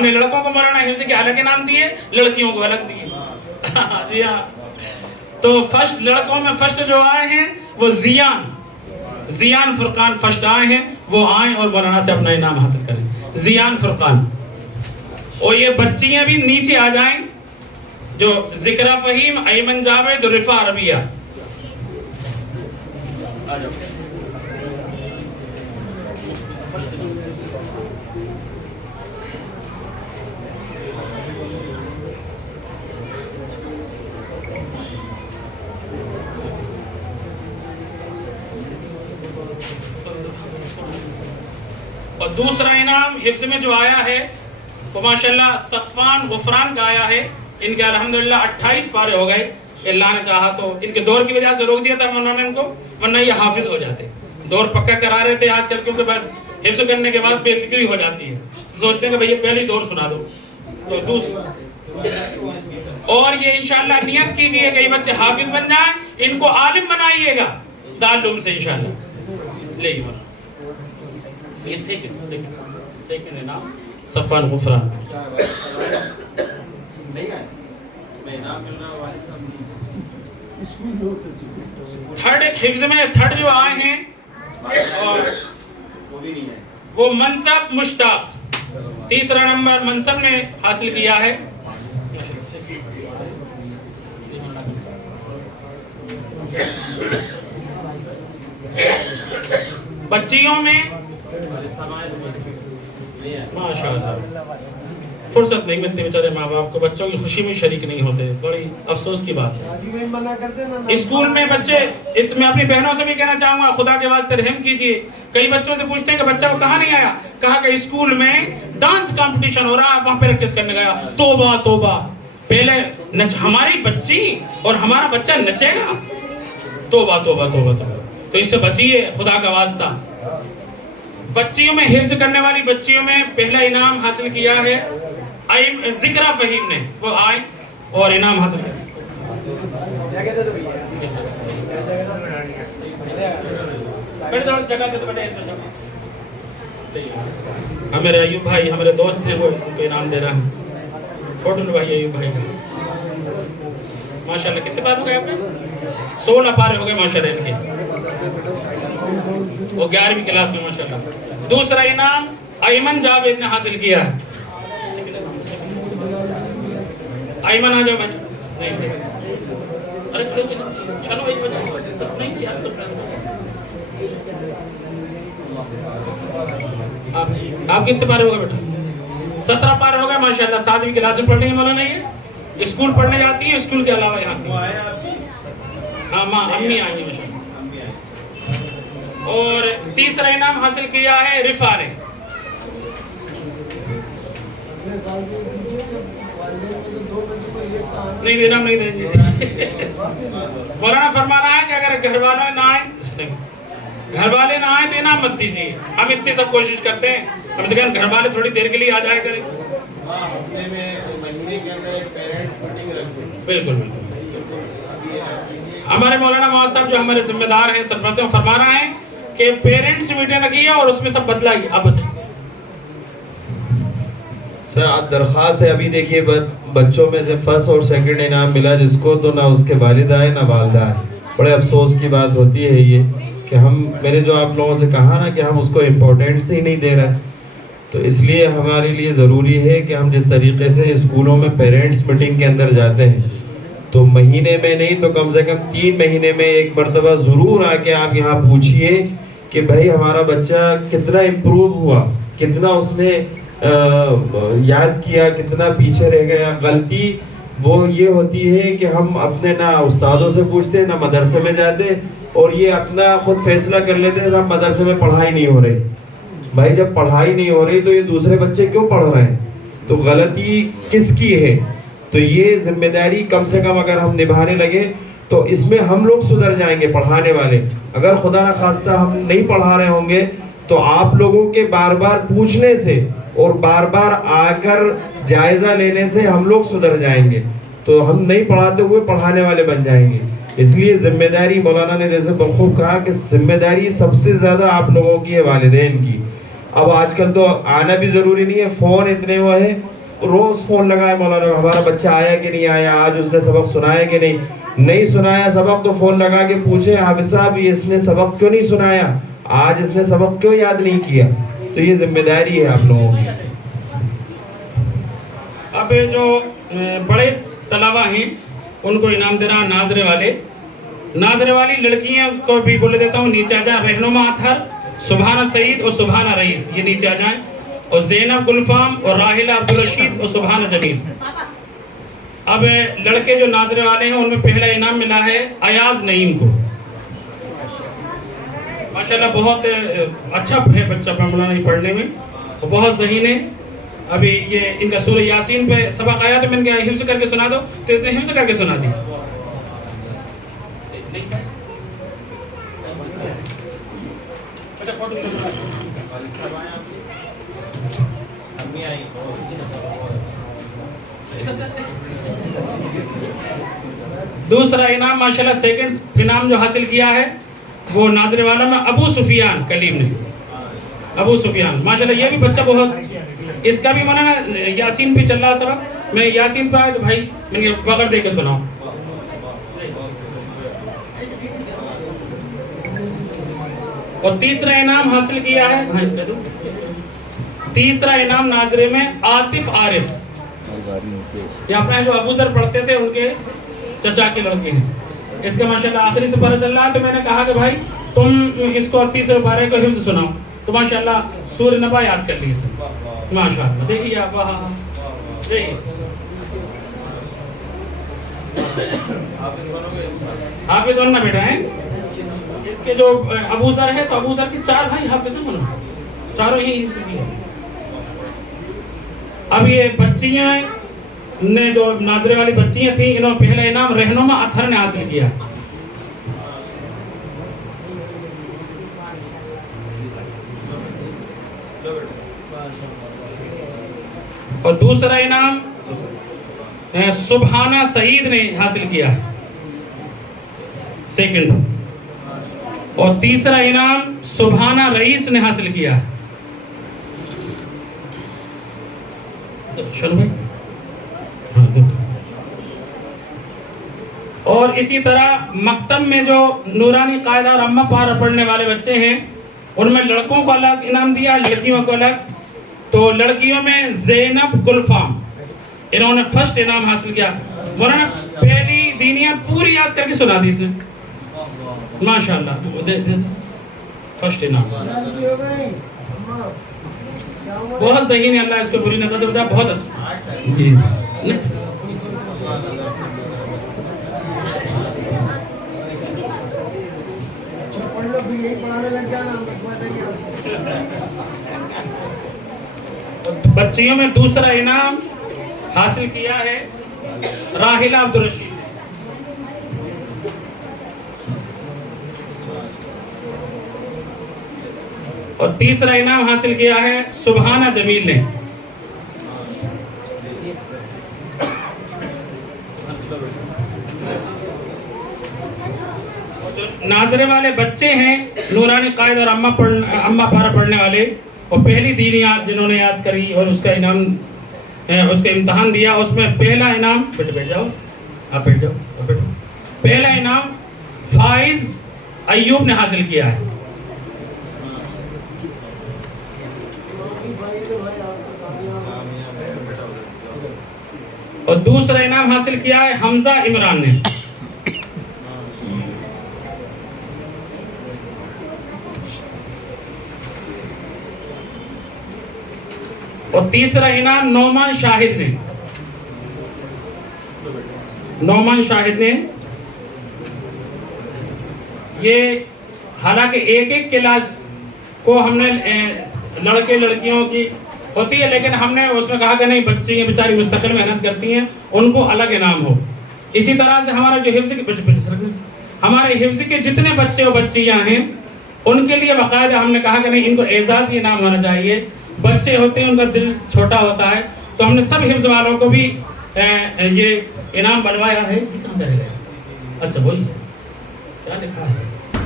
ہم نے لڑکوں کو مولانا حفظ کے الگ انعام دیے, لڑکیوں کو الگ دیے. جی ہاں, تو فرسٹ لڑکوں میں فرسٹ جو آئے ہیں وہ زیان فرقان فرسٹ آئے ہیں, وہ آئیں اور مولانا سے اپنا انعام حاصل کریں. زیان فرقان. اور یہ بچیاں بھی نیچے آ جائیں, جو ذکرہ فہیم, ایمن جاوید, رفا ربیہ. اور دوسرا انعام حفظ میں جو آیا ہے وہ ماشاءاللہ صفان غفران کا آیا ہے. ان کے الحمدللہ 28 پارے ہو گئے. اللہ نے چاہا تو ان کے دور کی وجہ سے روک دیا تھا مولانا ان کو, ورنہ یہ حافظ ہو جاتے. دور پکا کرا رہے تھے, آج کل کیونکہ بعد حفظ کرنے کے بعد بے فکری ہو جاتی ہے, سوچتے ہیں کہ بھئی یہ پہلی دور سنا دو. تو دوسرا, اور یہ انشاءاللہ نیت کیجئے کہ یہ بچے حافظ بن جائیں, ان کو عالم بنائیے گا دارالعلوم سے انشاءاللہ. لے مولانا یہ سیکنڈ انعام صفان غفران. تھرڈ حفظ میں تھرڈ جو آئے ہیں وہ منصب مشتاق, تیسرا نمبر منصب نے حاصل کیا ہے. بچیوں میں ماشاءاللہ فرصت نہیں ملتی بیچارے ماں باپ کو, بچوں کی خوشی میں شریک نہیں ہوتے, بڑی افسوس کی بات ہے. اسکول میں بچے, اس میں اپنی بہنوں سے بھی کہنا چاہوں گا خدا کے واسطے رحم کیجئے. کئی بچوں سے پوچھتے ہیں کہ بچہ وہ کہاں نہیں آیا, کہا کہ اسکول میں ڈانس کمپٹیشن ہو رہا, وہاں پریکٹس کرنے گیا. توبہ توبہ, پہلے ہماری بچی اور ہمارا بچہ نچے گا, توبہ توبہ توبہ توبہ. تو اس سے بچیے خدا کا واسطہ. بچیوں میں حفظ کرنے والی بچیوں میں پہلا انعام حاصل کیا ہے ذکرہ فہیم نے, وہ آئے اور انعام حاصل کیا. ہمارے ایوب بھائی ہمارے دوست ہیں, وہ ان کو انعام دے رہا ہے. فوٹو لو بھائی ایوب بھائی کا. ماشاءاللہ کتنے پارے ہو گئے آپ نے؟ 16 پارے ہو گئے ماشاءاللہ ان کے, وہ 11ویں کلاس میں ماشاءاللہ. دوسرا انعام ایمن جاوید نے حاصل کیا ہے. ایمن آ جاؤ بیٹا. ارے چلو ایک بجے نہیں کیا آپ کتنے پارے ہو گئے بیٹا؟ 17 پارے ہو گئے ماشاءاللہ. 7ویں کلاس میں پڑھنے کی مولانا نہیں ہے, اسکول پڑھنے جاتی ہے, اسکول کے علاوہ یہاں کی. ہاں ماں امی آئی ہیں ماشاءاللہ. اور تیسرا انعام حاصل کیا ہے رفا نے. نہیں انعام نہیں دیں گے. مولانا فرما رہا ہے کہ اگر گھر والے نہ آئیں تو انعام مت دیجیے. ہم اتنی سب کوشش کرتے ہیں, کم سے کم گھر والے تھوڑی دیر کے لیے آ جائے کریں. بالکل بالکل. ہمارے مولانا محمد صاحب جو ہمارے ذمہ دار ہیں سرپرست, فرما رہا ہے کہ پیرنٹس میٹنگ رکھیے اور اس میں سب بدلائیے. آپ بتائیں سر. درخواست ہے, ابھی دیکھیے بچوں میں سے فرسٹ اور سیکنڈ انعام ملا جس کو, تو نہ اس کے والد آئے نہ والدہ آئے. بڑے افسوس کی بات ہوتی ہے یہ کہ میں نے جو آپ لوگوں سے کہا نا کہ ہم اس کو امپورٹنس ہی نہیں دے رہے. تو اس لیے ہمارے لیے ضروری ہے کہ ہم جس طریقے سے اسکولوں میں پیرنٹس میٹنگ کے اندر جاتے ہیں, تو مہینے میں نہیں تو کم سے کم 3 مہینے میں ایک مرتبہ ضرور آ کے آپ یہاں پوچھئے کہ بھائی ہمارا بچہ کتنا امپروو ہوا, کتنا اس نے یاد کیا, کتنا پیچھے رہ گیا. غلطی وہ یہ ہوتی ہے کہ ہم اپنے نہ استادوں سے پوچھتے نہ مدرسے میں جاتے, اور یہ اپنا خود فیصلہ کر لیتے ہیں کہ مدرسے میں پڑھائی نہیں ہو رہی. بھائی جب پڑھائی نہیں ہو رہی تو یہ دوسرے بچے کیوں پڑھ رہے ہیں؟ تو غلطی کس کی ہے؟ تو یہ ذمہ داری کم سے کم اگر ہم نبھانے لگے تو اس میں ہم لوگ سدھر جائیں گے, پڑھانے والے. اگر خدا نہ خواستہ ہم نہیں پڑھا رہے ہوں گے تو آپ لوگوں کے بار بار پوچھنے سے اور بار بار آ کر جائزہ لینے سے ہم لوگ سدھر جائیں گے, تو ہم نہیں پڑھاتے ہوئے پڑھانے والے بن جائیں گے. اس لیے ذمہ داری, مولانا نے جیسے بخوب کہا کہ ذمہ داری سب سے زیادہ آپ لوگوں کی ہے, والدین کی, اب آج کل تو آنا بھی ضروری نہیں ہے, فون اتنے وہ ہے, روز فون لگائے مولانا ہمارا بچہ آیا کہ نہیں آیا, آج اس نے سبق سنایا کہ نہیں سنایا سبق, تو فون لگا کے پوچھیں حافظ صاحب اس نے سبق کیوں نہیں سنایا, آج اس نے سبق کیوں یاد نہیں کیا. تو یہ ذمہ داری ہے آپ لوگوں کی. اب جو بڑے طلبہ ہیں ان کو انعام دے رہا ناظرے والے, ناظرے والی لڑکیاں کو بھی بولے دیتا ہوں نیچے آ جائیں. رہنما اطہر, سبحانہ سعید اور سبحانہ رئیس, یہ نیچے آ جائیں. اور زینب گلفام اور راحلہ عبدالرشید اور سبحانہ جمیل. اب لڑکے جو ناظرے والے ہیں ان میں پہلا انعام ملا ہے ایاز نعیم کو. ماشاءاللہ بہت اچھا ہے بچہ پڑھنے میں, بہت ذہین ہے. ابھی یہ ان کا سورہ یاسین پہ سبق آیا تو میں نے کہا حفظ کر کے سنا دو, تو اتنے حفظ کر کے سنا دی. دوسرا انعام ماشاءاللہ سیکنڈ انعام جو حاصل کیا ہے وہ ناظرے والا میں ابو سفیان کلیم نے. ابو سفیان ماشاءاللہ یہ بھی بچہ بہت, اس کا بھی منع یاسین پہ چل رہا سبق, میں یاسین پہ آئے تو بھائی میں نے بغیر دے کے سناؤں. اور تیسرا انعام حاصل کیا ہے, تیسرا انعام ناظرے میں عاطف عارف, یہ اپنے جو ابو ذر پڑھتے تھے ان کے چچا کے لڑکے ہیں. اس کا ماشاءاللہ آخری سپارہ چل رہا ہے, تو میں نے کہا کہ بھائی تم اس کو تیسرے پارے کو حفظ سناؤ, تو ماشاءاللہ سورہ نبا یاد کر لی اس نے. ماشاءاللہ دیکھیے آپ, دیکھیے حافظ بننا بیٹا ہے. اس کے جو ابو ذر ہے تو ابو ذر کے 4 بھائی حافظ بنو, چاروں ہی حفظ کیے. اب یہ بچیاں نے جو ناظرے والی بچیاں تھیں, انہوں پہلا انعام رہنما اطہر نے حاصل کیا. اور دوسرا انعام سبحانہ سعید نے حاصل کیا سیکنڈ. اور تیسرا انعام سبحانہ رئیس نے حاصل کیا. اور اسی طرح مکتب میں جو نورانی قاعدہ اور اما پارہ پڑھنے والے بچے ہیں ان میں لڑکوں کو الگ انعام دیا, لڑکیوں کو الگ. تو لڑکیوں میں زینب گلفام, انہوں نے فرسٹ انعام حاصل کیا. مولانا پہلی دینیات پوری یاد کر کے سنا دی اس نے, ماشاءاللہ فرسٹ انعام. بہت ذہین ہے, اللہ اس کو بری نظر سے بچا, بہت اچھا جی. بچیوں میں دوسرا انعام حاصل کیا ہے راحلہ عبدالرشید. اور تیسرا انعام حاصل کیا ہے سبحانہ جمیل نے. ناظرے والے بچے ہیں نورانی قائد اور اما پارہ پڑھنے والے, اور پہلی دینیات جنہوں نے یاد کری اور اس کا انعام, اس کا امتحان دیا, اس میں پہلا انعام, بیٹھ جاؤ آپ, بیٹھ جاؤ بیٹھو, پہلا انعام فائز ایوب نے حاصل کیا ہے. اور دوسرا انعام حاصل کیا ہے حمزہ عمران نے. اور تیسرا انعام نعمان شاہد نے. نعمان شاہد نے, یہ حالانکہ ایک ایک کلاس کو ہم نے لڑکے لڑکیوں کی ہوتی ہے, لیکن ہم نے اس میں کہا کہ نہیں بچے یہ بیچاری مستقل محنت کرتی ہیں, ان کو الگ انعام ہو. اسی طرح سے ہمارا جو ہمارے حفظ کے جتنے بچے اور بچیاں ہیں ان کے لیے باقاعدہ ہم نے کہا کہ نہیں ان کو اعزازی انعام ہونا چاہیے. بچے ہوتے ہیں ان کا دل چھوٹا ہوتا ہے, تو ہم نے سب حفظ والوں کو بھی یہ انعام بنوایا ہے. اچھا بولیے کیا لکھا ہے؟